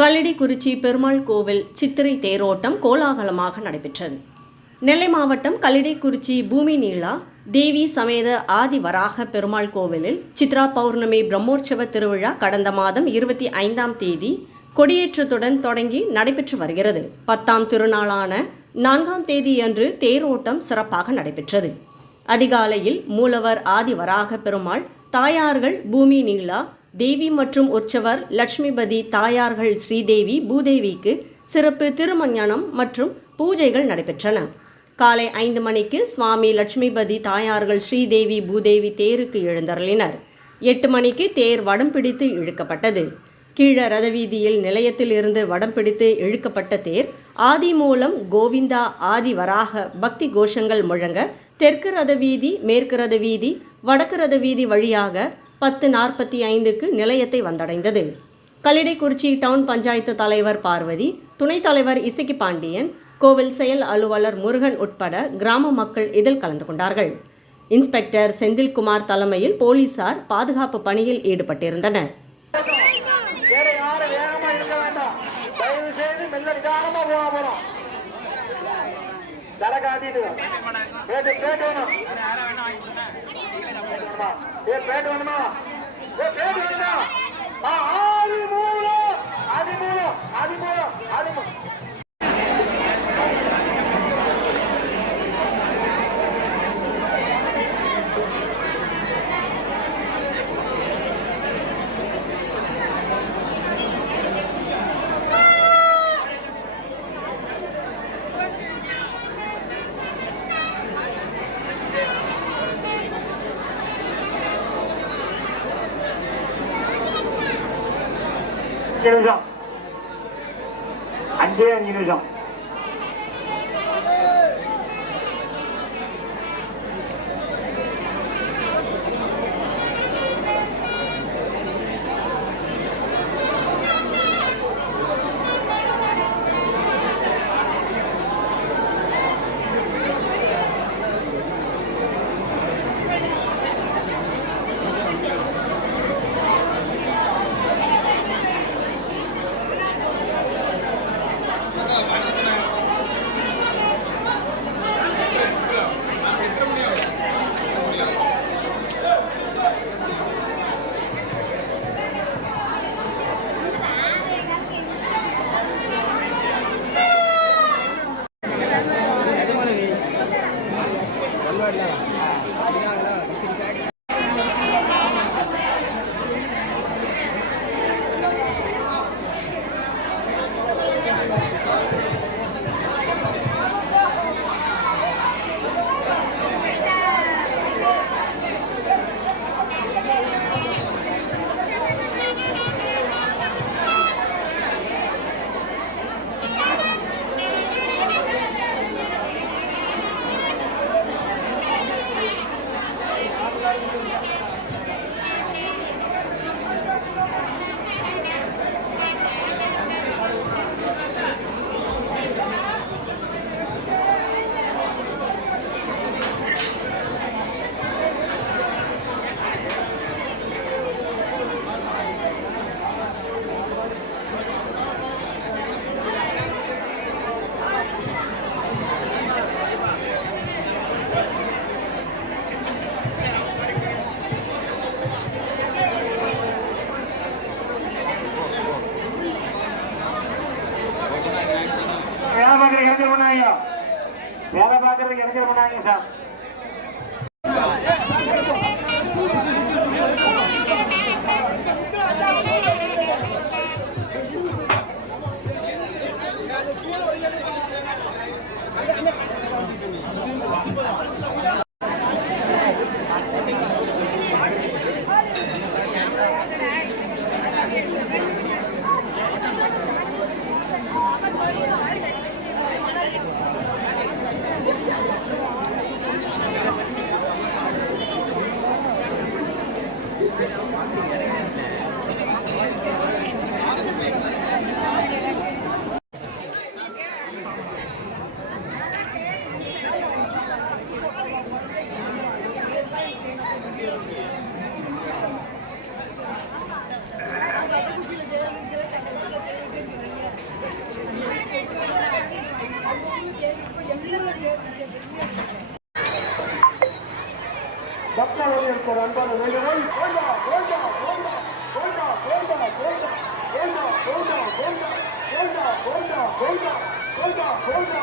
கல்லடிக்குறிச்சி பெருமாள் கோவில் சித்திரை தேரோட்டம் கோலாகலமாக நடைபெற்றது. நெல்லை மாவட்டம் கல்லடிக்குறிச்சி பூமி நீலா தேவி சமேத ஆதி வராக பெருமாள் கோவிலில் சித்ரா பௌர்ணமி பிரம்மோற்சவ திருவிழா கடந்த மாதம் இருபத்தி ஐந்தாம் தேதி கொடியேற்றத்துடன் தொடங்கி நடைபெற்று வருகிறது. பத்தாம் திருநாளான நான்காம் தேதியன்று தேரோட்டம் சிறப்பாக நடைபெற்றது. அதிகாலையில் மூலவர் ஆதி வராக பெருமாள் தாயார்கள் பூமி நீலா தேவி மற்றும் உற்சவர் லட்சுமிபதி தாயார்கள் ஸ்ரீதேவி பூதேவிக்கு சிறப்பு திருமஞானம் மற்றும் பூஜைகள் நடைபெற்றன. காலை ஐந்து மணிக்கு சுவாமி லட்சுமிபதி தாயார்கள் ஸ்ரீதேவி பூதேவி தேருக்கு எழுந்தருளினர். எட்டு மணிக்கு தேர் வடம் பிடித்து இழுக்கப்பட்டது. கீழ ரதவீதியில் நிலையத்தில் இருந்து வடம் பிடித்து இழுக்கப்பட்ட தேர் ஆதி மூலம் கோவிந்தா ஆதி வராக பக்தி கோஷங்கள் முழங்க தெற்கு ரத வீதி மேற்கு ரத வீதி வடக்கு ரத வீதி வழியாக பத்து நாற்பத்தி ஐந்துக்கு நிலையத்தை வந்தடைந்தது. கல்லிடைக்குறிச்சி டவுன் பஞ்சாயத்து தலைவர் பார்வதி துணைத் தலைவர் இசக்கி பாண்டியன் கோவில் செயல் அலுவலர் முருகன் உட்பட கிராம மக்கள் இதில் கலந்து கொண்டார்கள். இன்ஸ்பெக்டர் செந்தில்குமார் தலைமையில் போலீசார் பாதுகாப்பு பணியில் ஈடுபட்டிருந்தனர். வேற ஏ பேட்டு வேணுமா? ஏ பேட்டு வேணுமா? ஆ, ஆதி மூலம் ஆதி மூலம் ஆதி மூலம் ஆதி மூலம். 이회장 안재현 이회장 வராங்க சார் அந்த அந்த ஒரு அன்பான வேண்டுகோள் கோல்டா கோல்டா கோல்டா கோல்டா கோல்டா கோல்டா கோல்டா கோல்டா கோல்டா கோல்டா கோல்டா கோல்டா கோல்டா கோல்டா கோல்டா கோல்டா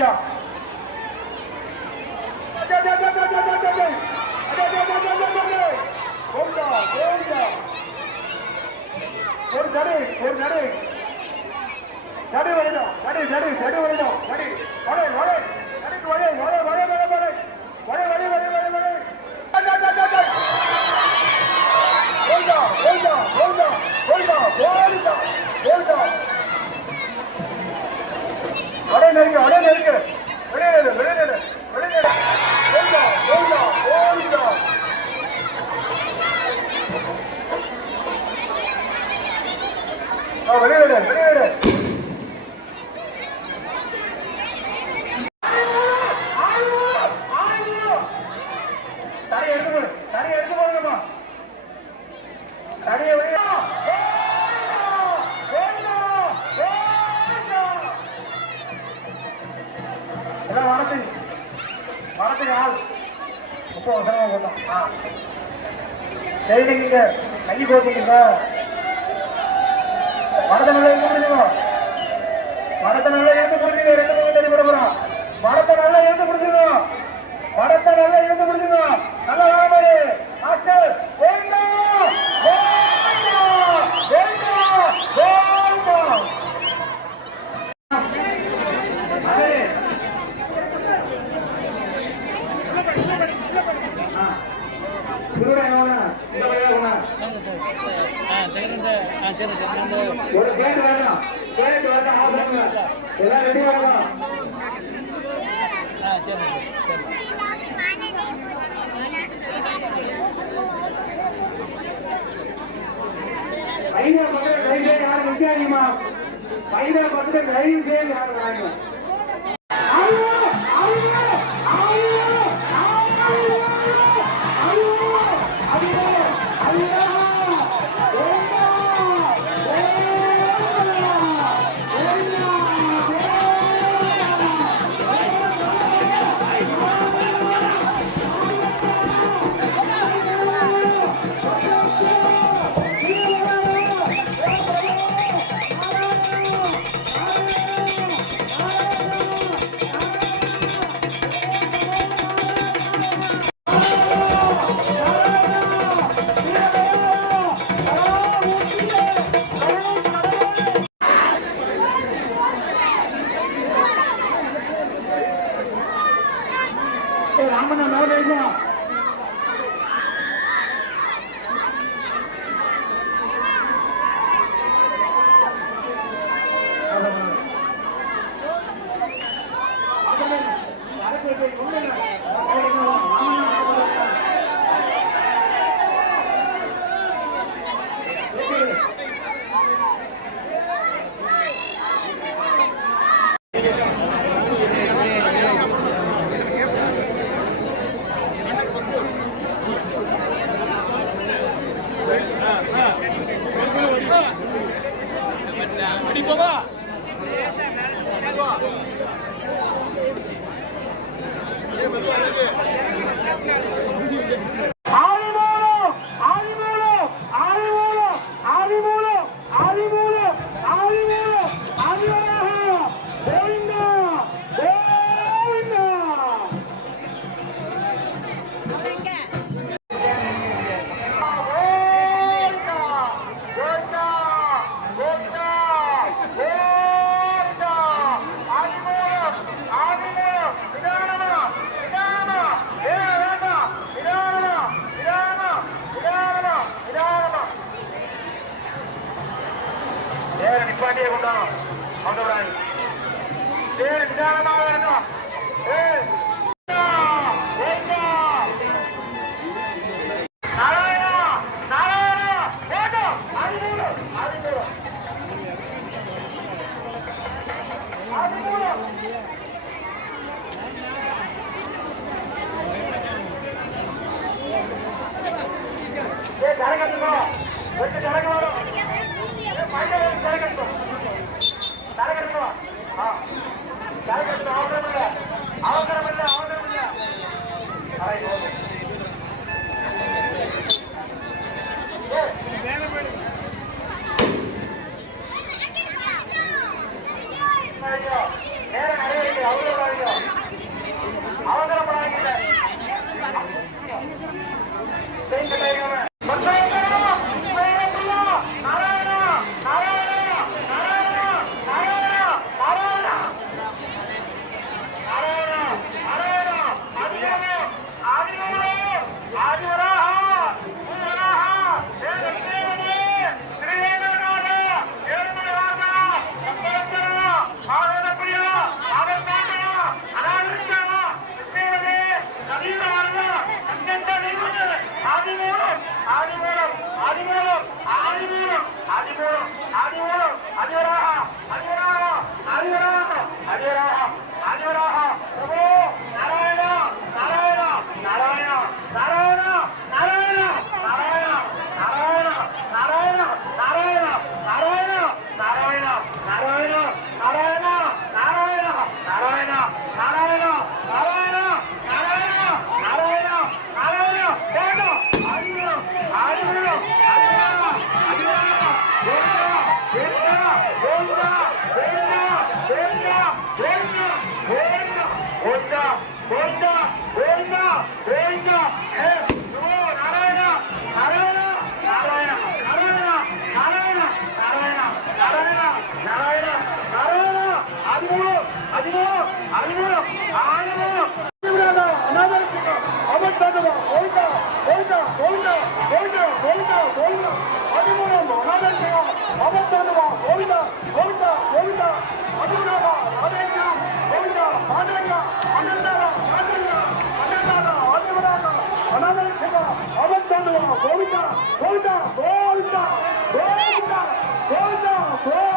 ஐயா ஒரு நடு ஒரு நடு நடு வரணும் நடு நடு நடு வரணும் நடு வரை வரை நடுக்கு வரை வரை வரை வரை வரை வரை வரை வரை வரை வரை ஹோல்டா ஹோல்டா ஹோல்டா ஹோல்டா ஹோல்டா ஹோல்டா அடே நெருங்க அடே மரத்தனல்ல எழுந்து புரிஞ்சுக்கோ மரத்தனல்ல எழுந்து புரிஞ்சுக்கோ ரெண்டு பக்கம் தள்ளி போட போறோம் மரத்தனல்ல எழுந்து புரிஞ்சுக்கோ மரத்தனல்ல எழுந்து புரிஞ்சுக்கோ நல்லா வாங்க. மாஸ்டர் போயிருந்தோம் ஒரு கேட் வரணும் கேட் வந்து ஆகுங்க எல்லாம் ரெடி வரணும் ஆ சரி ஐநூறு பக்கத்தில் டிரைவ் யாரும் நிற்காதீங்கம்மா ஐநூறு பக்கத்தில் டிரைவ் யாரும் வாங்க ¡Hombre! ¡Corta! ¡Corta! ¡Corta! ¡Corta! ¡Corta!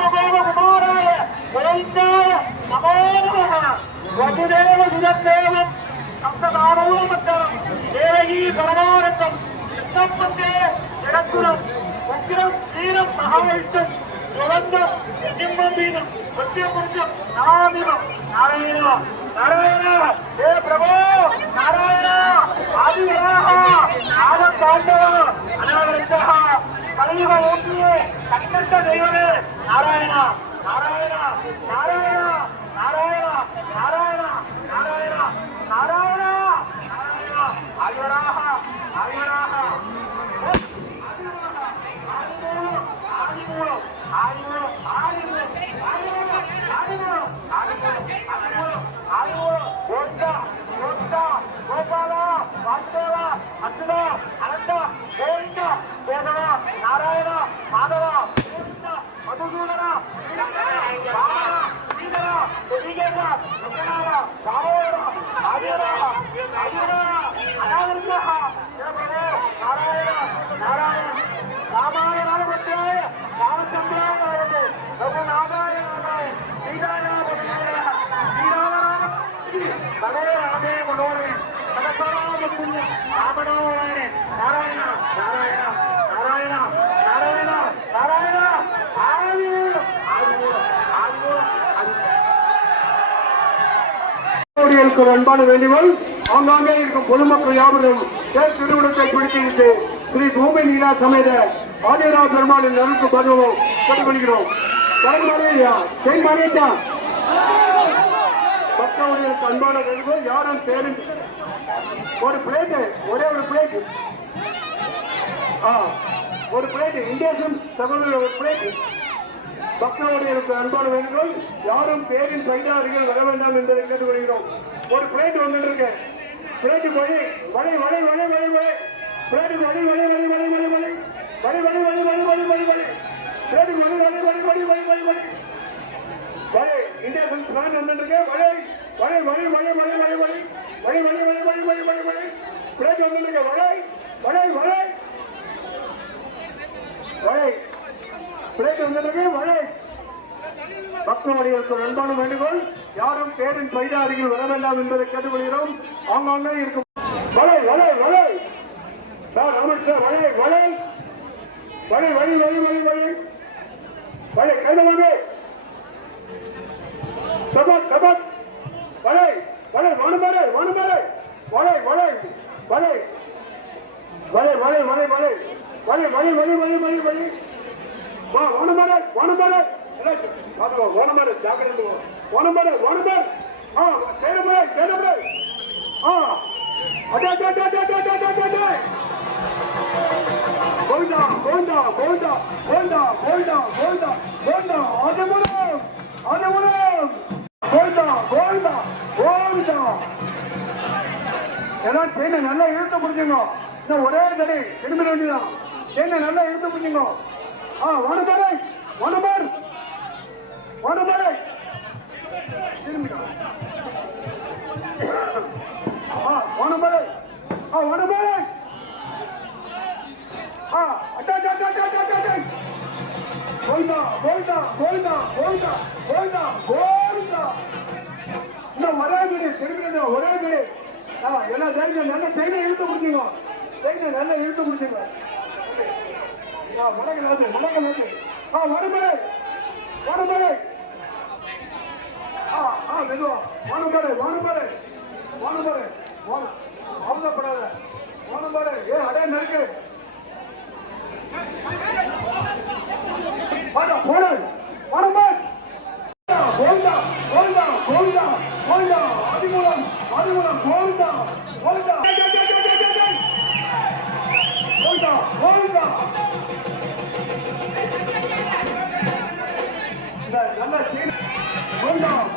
Vasudeva కుమారాయ నిరంకాయ నమో నమ వసుదేవ సుజదేవం సంతదానోపత్తం దేవీ పరమానందం చిత్తపత్తే జగద్గుణం వజ్రం శ్రీరం మహావిష్ణం దురంధం నిజింబీనం సత్యపురుషం నామివం నారాయణ నారాయణ హే ప్రభో పాండవ தலைவர ஓட்டியே கட்டத்த தெய்வமே நாராயணா நாராயணா நாராயணா நாராயணா நாராயணா நாராயணா அன்பான வேண்டுகோள் ஆங்காங்கே இருக்கும் பொதுமக்கள் யாவரும் திருவிடத்தை பிடித்து ஸ்ரீ பூமி நீலா சமேத ஆதிராஜ் பெருமாளின் நருக்கு பதவும் கேட்டுக்கொள்கிறோம் கடன் மாறியா செய் மற்றவர்களுக்கு அன்பான கழிவு யாரும் சேரும் ஒரு பிளேட்டு ஒரே ஒரு பிளேட்டு ஆ ஒரு பிளேட்டு இந்தியாசும் தமிழ் ஒரு பிளேட்டு பக்தர்களுக்கு அன்பான வேண்டுகோள் யாரும் பேரின் பயிலாளர்கள் வர வேண்டாம் என்பதை கேட்டுக்கொள்கிறோம் ஒரு பிளேட் வந்துட்டு இருக்கு பிளேட்டு மொழி மழை மழை மழை மழை மழை பிளேட்டு மொழி மழை மழை மழை மழை மழை மழை மழை மழை மழை மழை மழை மழை பிளேட்டு மொழி மழை வழி மழை மழை மழை மழை மழை இந்தியா பிளான் வந்துட்டு இருக்கு மழை வலை வலை வலை வலை வலை வலை வலை வலை வலை வலை வலை வலை வலை பிளேட் வந்துருக்க வலை வலை வலை வலை பிளேட் வந்துட்டு வலை பக்தவடிகளுக்கு அன்பான வேண்டுகோள் யாரும் பேரின் பைதா அருகில் வர வேண்டாம் என்பதை கேட்டுக்கொள்கிறோம் ஆங்காங்கே இருக்கும் வலை வலை வலை சார் ராமன் சார் வலை வலை வலை வழி வழி வழி வழி வலை கைதவாங்க சபத் சபத் வலை வலை வானுமலை வானுமலை வலை. வலை வலை வலை. வலை வலை வலை வலை. வலை வலை வலை வலை வலை வா வானுமலை வானுமலை வானமலை ஜாக்கிரதை வானமலை வானமலை ஆ சேரமலை சேரமலை ஆ அடே அடே அடே அடே அடே அடே அடே கோவிந்தா கோவிந்தா கோவிந்தா கோவிந்தா கோவிந்தா கோவிந்தா கோவிந்தா ஆதமுலம் ஆதமுலம். கோவிந்தா கோவிந்தா கோவிந்தா எல்லாம் தேனை நல்லா இழுத்து பிடிச்சிங்க. இன்னும் ஒரே தடை திரும்ப வேண்டியதான் தேனை நல்லா இழுத்து பிடிச்சிங்க. ஆ வனமலை வனமர் இழுத்து நல்லா இழுத்து முடிச்சிருவேன் வடக்கு நாட்டு வடக்கு நாட்டு ஆ வடுமலை வடுமலை ஆ ஆ மெதுவா. வானுமலை வானுமலை வானுமலை அவசப்படாத வானுமலை ஏ அடையா நெருக்கு Hold on.